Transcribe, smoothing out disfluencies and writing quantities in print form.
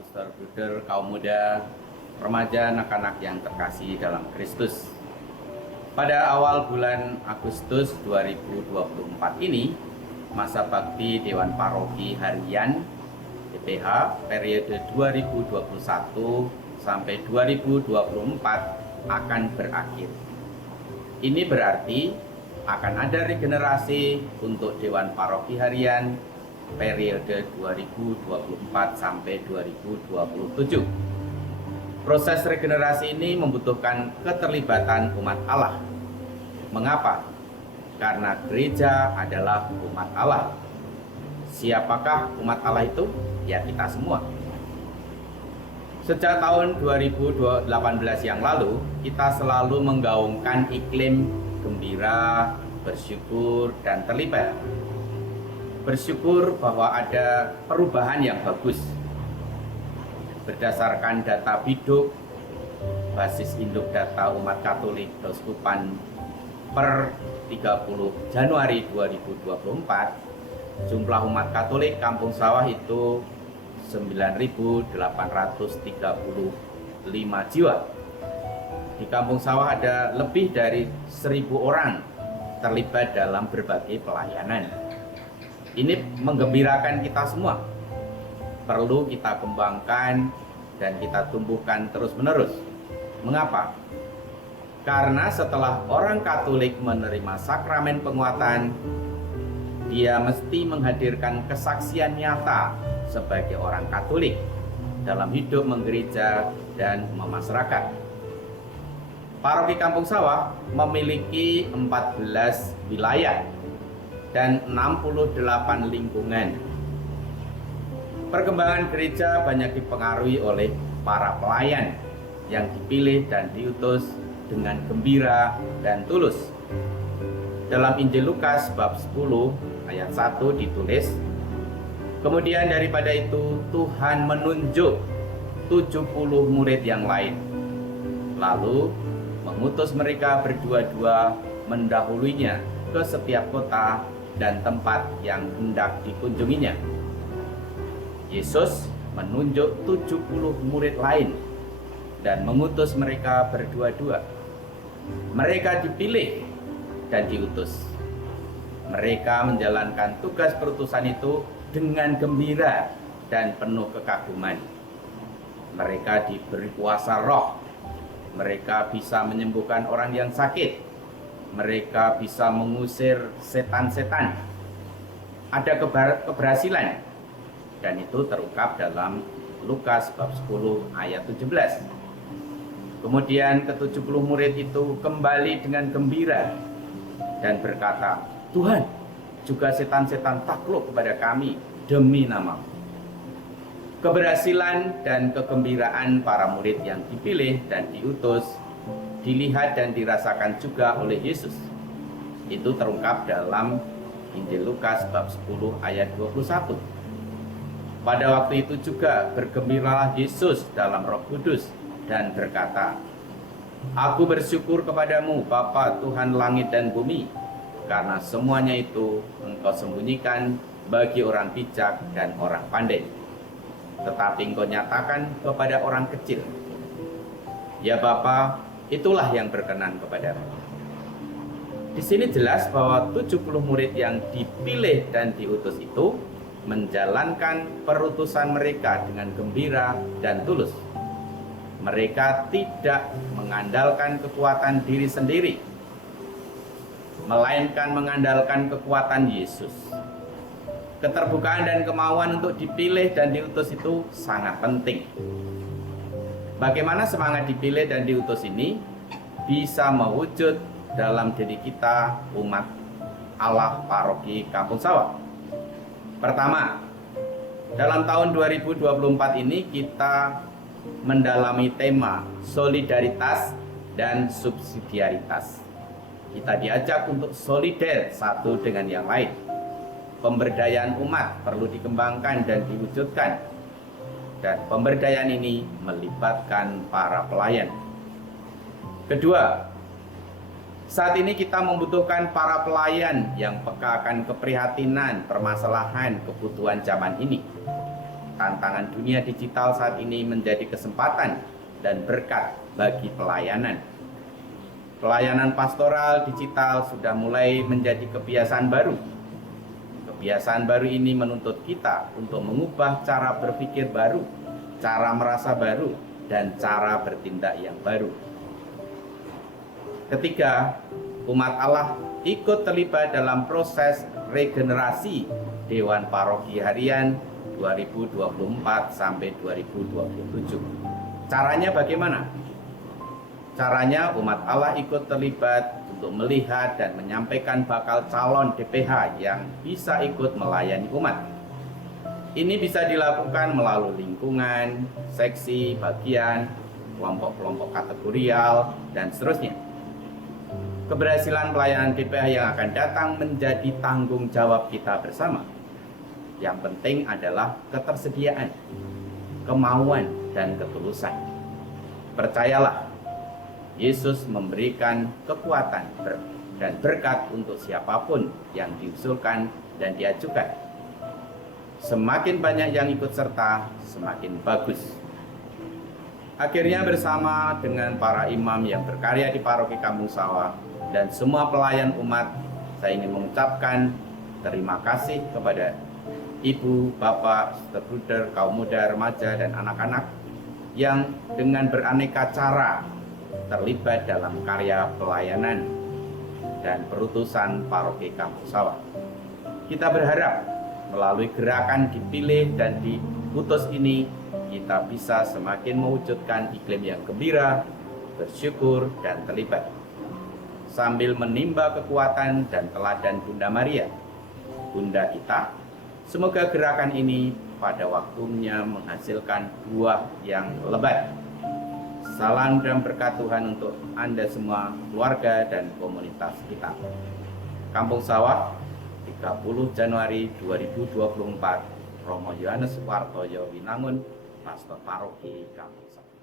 suster, bruder, kaum muda, remaja, anak-anak yang terkasih dalam Kristus. Pada awal bulan Agustus 2024 ini, masa bakti Dewan Paroki Harian DPH periode 2021 sampai 2024 akan berakhir. Ini berarti akan ada regenerasi untuk Dewan Paroki Harian periode 2024 sampai 2027. Proses regenerasi ini membutuhkan keterlibatan umat Allah. Mengapa? Karena gereja adalah umat Allah. Siapakah umat Allah itu? Ya, kita semua. Sejak tahun 2018 yang lalu, kita selalu menggaungkan iklim gembira, bersyukur, dan terlibat. Bersyukur bahwa ada perubahan yang bagus. Berdasarkan data Biduk, basis induk data umat Katolik Keuskupan per 30 Januari 2024, jumlah umat Katolik Kampung Sawah itu 9.835 jiwa. Di Kampung Sawah ada lebih dari 1.000 orang terlibat dalam berbagai pelayanan. Ini menggembirakan kita semua. Perlu kita kembangkan dan kita tumbuhkan terus-menerus. Mengapa? Karena setelah orang Katolik menerima sakramen penguatan, dia mesti menghadirkan kesaksian nyata sebagai orang Katolik dalam hidup menggereja dan memasyarakat. Paroki Kampung Sawah memiliki 14 wilayah dan 68 lingkungan. Perkembangan gereja banyak dipengaruhi oleh para pelayan yang dipilih dan diutus dengan gembira dan tulus. Dalam Injil Lukas bab 10 ayat 1 ditulis, kemudian daripada itu Tuhan menunjuk 70 murid yang lain, lalu mengutus mereka berdua-dua mendahuluinya ke setiap kota dan tempat yang hendak dikunjunginya. Yesus menunjuk 70 murid lain dan mengutus mereka berdua-dua. Mereka dipilih dan diutus. Mereka menjalankan tugas perutusan itu dengan gembira dan penuh kekaguman. Mereka diberi kuasa roh. Mereka bisa menyembuhkan orang yang sakit. Mereka bisa mengusir setan-setan. Ada keberhasilan, dan itu terungkap dalam Lukas bab 10 ayat 17. Kemudian ke-70 murid itu kembali dengan gembira dan berkata, Tuhan, juga setan-setan takluk kepada kami demi nama. Keberhasilan dan kegembiraan para murid yang dipilih dan diutus dilihat dan dirasakan juga oleh Yesus. Itu terungkap dalam Injil Lukas bab 10 ayat 21. Pada waktu itu juga bergembiralah Yesus dalam Roh Kudus dan berkata, Aku bersyukur kepadamu Bapa Tuhan langit dan bumi, karena semuanya itu Engkau sembunyikan bagi orang bijak dan orang pandai, tetapi Engkau nyatakan kepada orang kecil. Ya Bapa, itulah yang berkenan kepadamu. Di sini jelas bahwa 70 murid yang dipilih dan diutus itu menjalankan perutusan mereka dengan gembira dan tulus. Mereka tidak mengandalkan kekuatan diri sendiri, melainkan mengandalkan kekuatan Yesus. Keterbukaan dan kemauan untuk dipilih dan diutus itu sangat penting. Bagaimana semangat dipilih dan diutus ini bisa mewujud dalam diri kita umat Allah Paroki Kampung Sawah? Pertama, dalam tahun 2024 ini kita mendalami tema solidaritas dan subsidiaritas. Kita diajak untuk solider satu dengan yang lain. Pemberdayaan umat perlu dikembangkan dan diwujudkan. Dan pemberdayaan ini melibatkan para pelayan. Kedua, saat ini kita membutuhkan para pelayan yang peka akan keprihatinan, permasalahan, kebutuhan zaman ini. tantangan dunia digital saat ini menjadi kesempatan dan berkat bagi pelayanan. Pelayanan pastoral digital sudah mulai menjadi kebiasaan baru. Kebiasaan baru ini menuntut kita untuk mengubah cara berpikir baru, cara merasa baru, dan cara bertindak yang baru. Ketiga, umat Allah ikut terlibat dalam proses regenerasi Dewan Paroki Harian 2024 sampai 2027. Caranya bagaimana? Caranya umat Allah ikut terlibat untuk melihat dan menyampaikan bakal calon DPH yang bisa ikut melayani umat. Ini bisa dilakukan melalui lingkungan, seksi, bagian, kelompok-kelompok kategorial, dan seterusnya. Keberhasilan pelayanan DPH yang akan datang menjadi tanggung jawab kita bersama. Yang penting adalah ketersediaan, kemauan, dan ketulusan. Percayalah, Yesus memberikan kekuatan dan berkat untuk siapapun yang diusulkan dan diajukan. Semakin banyak yang ikut serta, semakin bagus. Akhirnya bersama dengan para imam yang berkarya di Paroki Kampung Sawah dan semua pelayan umat, saya ingin mengucapkan terima kasih kepada ibu, bapak, bruder, kaum muda, remaja, dan anak-anak yang dengan beraneka cara terlibat dalam karya pelayanan dan perutusan Paroki Kampung Sawah. Kita berharap melalui gerakan dipilih dan diutus ini, kita bisa semakin mewujudkan iklim yang gembira, bersyukur, dan terlibat. Sambil menimba kekuatan dan teladan Bunda Maria, Bunda kita, semoga gerakan ini pada waktunya menghasilkan buah yang lebat. Salam dan berkat Tuhan untuk Anda semua, keluarga dan komunitas kita. Kampung Sawah, 30 Januari 2024, Romo Yohanes Wartoyo Winangun, Pastor Paroki Kampung Sawah.